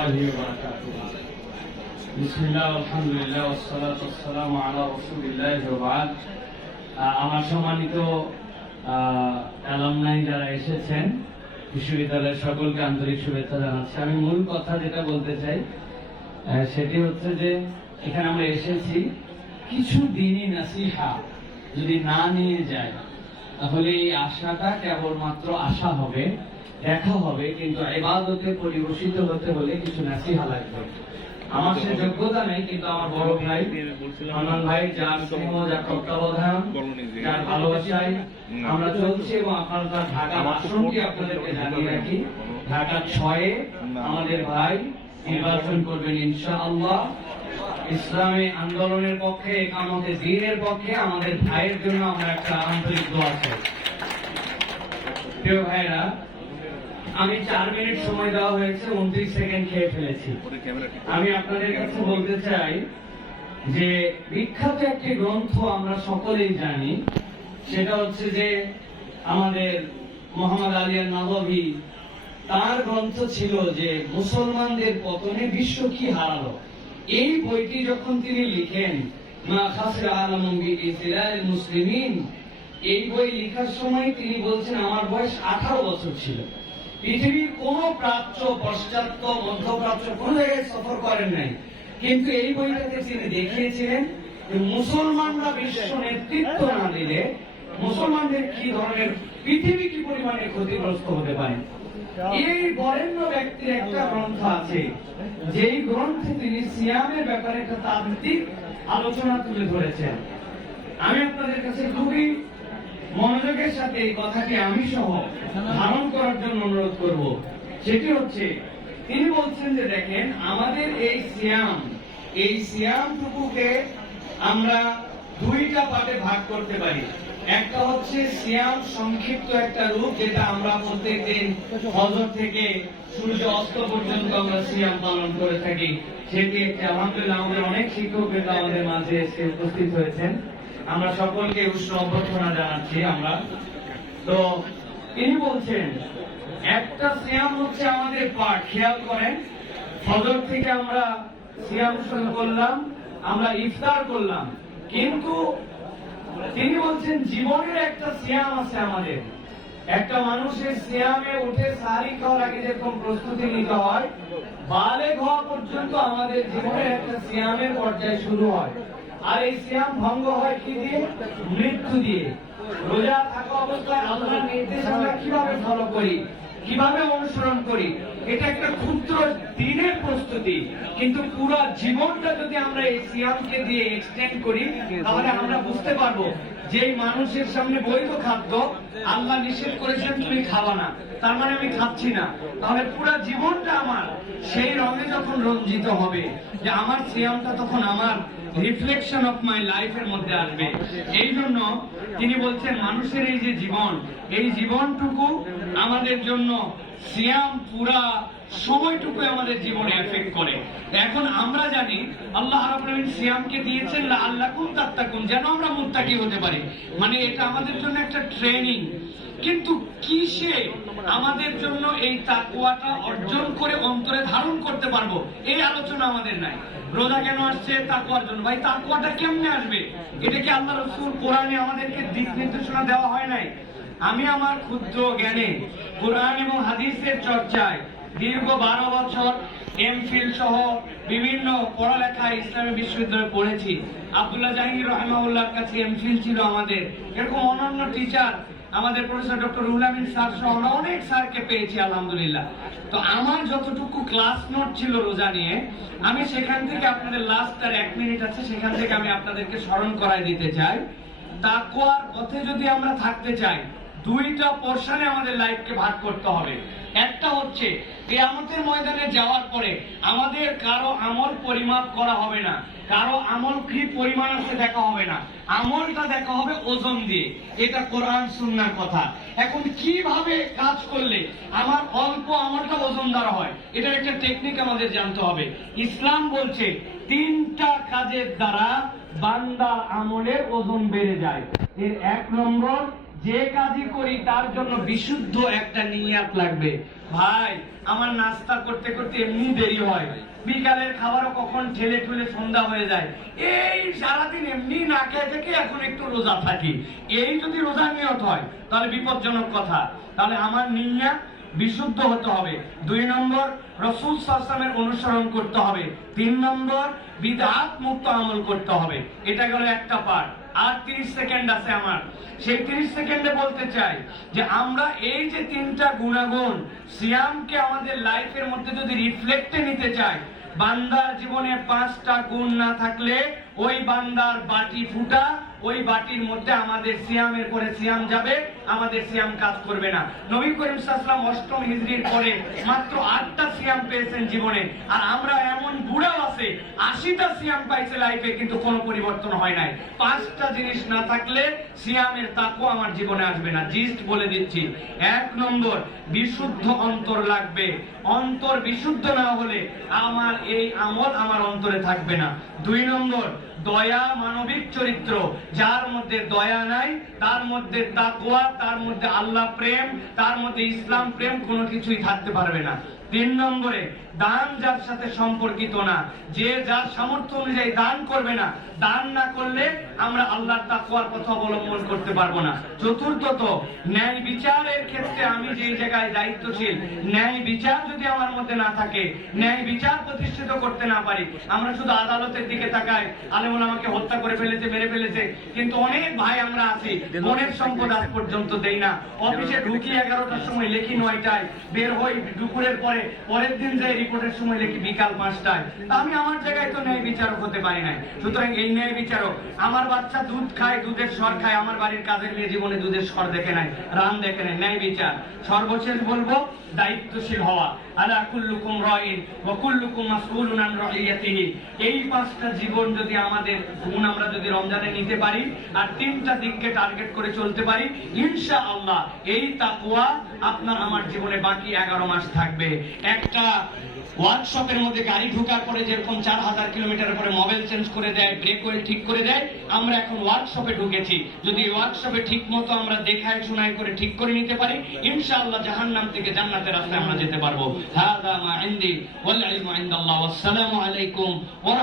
الله وبركاته بسم الله والحمد لله والصلاة والسلام على رسول الله وبعد আহ, আমার সম্মানিত অ্যালামনাই যারা এসেছেন বিশ্ববিদ্যালয়ের সকলকে আন্তরিক শুভেচ্ছা জানাচ্ছি আমি মূল কথা যেটা বলতে চাই আহ, সেটি হচ্ছে যে এখানে আমরা এসেছি কিছু দিনই নাসিহা যদি না নিয়ে যায় তাহলে এই আশাটা কেবলমাত্র আশা হবে দেখা হবে কিন্তু এবাদতে পরিবেশিত হতে হলে কিছু নাসিহা লাগবে। আমার সে যোগ্যতা নেই কিন্তু আমার বড় ভাই হান্নান ভাই যার স্নেহ যার তত্ত্বাবধান যার ভালোবাসায় আমরা চলছি এবং আপনারা ঢাকা আসনটি আপনাদেরকে জানিয়ে রাখি। ঢাকা ছয়ে আমাদের ভাই নির্বাচন করবেন ইনশাআল্লাহ। ইসলামী আন্দোলনের পক্ষে একামতে দিনের পক্ষে আমাদের ভাইয়ের জন্য আমরা একটা আন্তরিক দোয়া চাই। প্রিয় ভাইরা আমি চার মিনিট সময় দেওয়া হয়েছে উনত্রিশ সেকেন্ড খেয়ে ফেলেছি। আমি আপনাদের কাছে বলতে চাই যে বিখ্যাত একটি গ্রন্থ আমরা সকলেই জানি সেটা হচ্ছে যে আমাদের মোহাম্মদ আলী নবী তার গ্রন্থ ছিল যে মুসলমানদের পতনে বিশ্ব কি হারালো? এই বইটি যখন তিনি লিখেন মা খাসরা মুসলিমিন এই বই লেখার সময় তিনি বলছেন আমার বয়স আঠারো বছর ছিল। পৃথিবীর কোন প্রাচ্য, পশ্চাত্য, মধ্যপ্রাচ্য কোন জায়গায় সফর করেন নাই। কিন্তু এই বইটাতে তিনি দেখিয়েছিলেন মুসলমানরা বিশ্ব নেতৃত্ব না দিলে মুসলমানদের কি ধরনের পৃথিবী কি পরিমাণে ক্ষতিগ্রস্ত হতে পারে? এই বরেণ্য ব্যক্তির একটা গ্রন্থ আছে, যেই গ্রন্থে তিনি সিয়ামের ব্যাপারে একটা তাত্ত্বিক আলোচনা তুলে ধরেছেন। আমি আপনাদের কাছে খুবই মনোযোগের সাথে এই কথাটি আমি সহ ধারণ করার জন্য অনুরোধ করব। সেটি হচ্ছে, তিনি বলছেন যে দেখেন, আমাদের এই সিয়াম, এই সিয়ামটুকুকে আমরা দুইটা পার্টে ভাগ করতে পারি। একটা হচ্ছে সিয়াম সংক্ষিপ্ত একটা রূপ, যেটা আমরা প্রত্যেকদিন ফজর থেকে সূর্য অস্ত পর্যন্ত আমরা সিয়াম পালন করে থাকি। সেটি একটি, আলহামদুলিল্লাহ, আমাদের অনেক শিক্ষক আমাদের মাঝে এসে উপস্থিত হয়েছেন। আমরা সকলকে উষ্ণ অভ্যর্থনা জানাচ্ছি আমরা। তো তিনি বলছেন, একটা সিয়াম হচ্ছে আমাদের পাঠ খেয়াল করেন, ফজর থেকে আমরা সিয়াম শুরু করলাম, আমরা ইফতার করলাম। কিন্তু তিনি বলছেন, জীবনের একটা সিয়াম আছে আমাদের। একটা মানুষের সিয়ামে উঠে সারি খাওয়ার আগে যেরকম প্রস্তুতি নিতে হয় বালেগ হওয়া পর্যন্ত আমাদের জীবনের একটা সিয়ামের পর্যায়ে শুরু হয়। আর এই সিয়াম ভঙ্গ হয় কি দিয়ে? মৃত্যু দিয়ে। রোজা থাকা অবস্থায় আল্লাহর নির্দেশ আমরা কীভাবে ফলো করি? কীভাবে অনুসরণ করি? এটা একটা ক্ষুদ্র দিনের প্রস্তুতি। কিন্তু পুরো জীবনটা যদি আমরা এই সিয়ামকে দিয়ে এক্সটেন্ড করি, তাহলে আমরা বুঝতে পারব যে মানুষের সামনে বৈধ খাদ্য আল্লাহ নিষেধ করেছেন, তুমি খাওয়া না। তার মানে আমি খাচ্ছি না। তাহলে পুরো জীবনটা আমার। সেই রঙে যখন রঞ্জিত হবে, যে আমার সিয়ামটা তখন আমার। রিফ্লেকশন অফ মাই লাইফের মধ্যে আসবে। এই জন্য তিনি বলছেন, মানুষের এই যে জীবন, এই জীবনটুকু আমাদের জন্য সিয়াম পুরা সময়টুকু আমাদের জীবনে এফেক্ট করে। এখন আমরা জানি, আল্লাহ রাব্বুল সিয়ামকে দিয়েছেন আল্লাহ কুন তাত্তাকুন, যেন আমরা মুত্তাকি হতে পারি। মানে এটা আমাদের জন্য একটা ট্রেনিং কিন্তু কিসে আমাদের জন্য এই তাকুয়াটা অর্জন করে অন্তরে ধারণ করতে পারব, এই আলোচনা আমাদের নাই। রোজা কেন আসছে তাকুয়ার জন্য? ভাই তাকুয়াটা কেমনে আসবে? এটা কি আল্লাহ রসুল কোরআনে আমাদেরকে দিক নির্দেশনা দেওয়া হয় নাই? আমি আমার ক্ষুদ্র জ্ঞানে কোরআন এবং হাদিসের চর্চায় দীর্ঘ বারো বছর এম ফিল সহ বিভিন্ন পড়ালেখা ইসলামী বিশ্ববিদ্যালয়ে পড়েছি। আব্দুল্লাহ জাহাঙ্গীর রহমাউল্লাহর কাছে এমফিল ছিল আমাদের। এরকম অনন্য টিচার আমাদের professor doctor Ruhul Amin sir সহ আমরা অনেক স্যারকে পেয়েছি, আলহামদুলিল্লাহ। তো আমার যতটুকু ক্লাস নোট ছিল রোজা নিয়ে, আমি সেখান থেকে আপনাদের লাস্ট আর এক মিনিট আছে, সেখান থেকে আমি আপনাদেরকে স্মরণ করাই দিতে চাই। তাকওয়ার পথে যদি আমরা থাকতে চাই, দুইটা পোর্শনে আমাদের লাইফকে ভাগ করতে হবে। একটা হচ্ছে, কেয়ামতের ময়দানে যাওয়ার পরে আমাদের কারও আমল পরিমাপ করা হবে না। কারও আমল কি পরিমাণ আছে দেখা হবে না। আমলটা দেখা হবে ওজন দিয়ে। এটা কোরআন, সুন্নার কথা। এখন কীভাবে কাজ করলে আমার অল্প আমলটা ওজন দ্বারা হয়? এটার একটা টেকনিক আমাদের জানতে হবে। ইসলাম বলছে, তিনটা কাজের দ্বারা বান্দা আমলের ওজন বেড়ে যায়। এর এক নম্বর যে কাজই করি, তার জন্য বিশুদ্ধ একটা নিয়াত লাগবে। ভাই, আমার নাস্তা করতে করতে এমনি দেরি হয়। বিকালের খাবারও কখন ঠেলে ঠুলে সন্ধ্যা হয়ে যায়। এই সারাদিন এমনি না খেয়ে থেকে এখন একটু রোজা থাকি। এই যদি রোজা নিয়ত হয়, তাহলে বিপজ্জনক কথা। তাহলে আমার নিয়া বিশুদ্ধ হতে হবে। দুই নম্বর, রসুল সাল্লামের অনুসরণ করতে হবে। তিন নম্বর বিদাত মুক্ত আমল করতে হবে। এটা গেল একটা পার্ট আর 30 সেকেন্ড আছে আমার। সেই 30 সেকেন্ডে বলতে চাই যে আমরা এই যে তিনটা গুণাগুণ সিয়ামকে আমাদের লাইফের মধ্যে যদি রিফ্লেক্টে নিতে চাই, বান্দার জীবনে পাঁচটা গুণ না থাকলে ওই বান্দার বাটি ফুটা ওই বাটির মধ্যে আমাদের সিয়ামের পরে সিয়াম যাবে, আমাদের সিয়াম কাজ করবে না। নবী করিম সাল্লাম অষ্টম হিজরির পরে মাত্র আটটা সিয়াম পেয়েছেন জীবনে। আর আমরা এমন বুড়াও আছে, আশিটা সিয়াম পাইছে লাইফে কিন্তু কোনো পরিবর্তন হয় নাই। পাঁচটা জিনিস না থাকলে সিয়ামের তাকও আমার জীবনে আসবে না। জিস্ট বলে দিচ্ছি। এক নম্বর, বিশুদ্ধ অন্তর লাগবে। অন্তর বিশুদ্ধ না হলে আমার এই আমল আমার অন্তরে থাকবে না। দুই নম্বর দয়া মানবিক চরিত্র। যার মধ্যে দয়া নাই, তার মধ্যে তাকওয়া, তার মধ্যে আল্লাহ প্রেম, তার মধ্যে ইসলাম প্রেম কোনো কিছুই থাকতে পারবে না। তিন নম্বরে, দান যার সাথে সম্পর্কিত না। যে যার সামর্থ্য অনুযায়ী দান করবে না, দান না করলে আমরা আল্লাহর তাকওয়ার পথ অবলম্বন করতে পারব না। চতুর্থত, ন্যায় বিচারের ক্ষেত্রে আমি যে জায়গায় দায়িত্বশীল, ন্যায় বিচার যদি আমার মধ্যে না থাকে, ন্যায় বিচার প্রতিষ্ঠিত করতে না পারি, আমরা শুধু আদালতের দিকে তাকাই, আলেমুল আমাকে হত্যা করে ফেলেছে, মেরে ফেলেছে, কিন্তু অনেক ভাই আমরা আছি, মনের সম্পদ আজ পর্যন্ত দেই না। অফিসে ঢুকি এগারোটার সময় লেখি নয়টায়, বের হই দুপুরের পরে পরের দিন যাই রিপোর্টের সময় লেখি বিকাল পাঁচটায়। আমি আমার জায়গায় তো ন্যায় বিচারক হতে পারি নাই। সুতরাং এই ন্যায় বিচারক, আমার বাচ্চা দুধ খায়, দুধের স্বর খায়, আমার বাড়ির কাজের মেয়ে জীবনে দুধের স্বর দেখে নাই, রান দেখে নাই। ন্যায় বিচার, সর্বশেষ বলব, দায়িত্বশীল হওয়া। আলা কুল্লুকুম রাইন ওয়া কুল্লুকুম মাসউলুন আন রাইয়াতিহি। এই পাঁচটা জীবন যদি আমাদের গুণ আমরা যদি রমজানে নিতে পারি, আর তিনটা দিককে টার্গেট করে চলতে পারি, ইনশাআল্লাহ এই তাকওয়া আপনার আমার জীবনে বাকি 11 মাস থাকবে। একটা ওয়ার্কশপের মধ্যে গাড়ি ঢোকার পরে যেরকম চার হাজার কিলোমিটার পরে মোবাইল চেঞ্জ করে দেয় ব্রেক ওয়েল ঠিক করে দেয়, আমরা এখন ওয়ার্কশপে ঢুকেছি। যদি ওয়ার্কশপে ঠিক মতো আমরা দেখায়, শোনায় করে ঠিক করে নিতে পারি, ইনশাআল্লাহ জাহান্নাম থেকে জান্নাতের রাস্তায় আমরা যেতে পারব। হাদা আলাইকুম ওয়া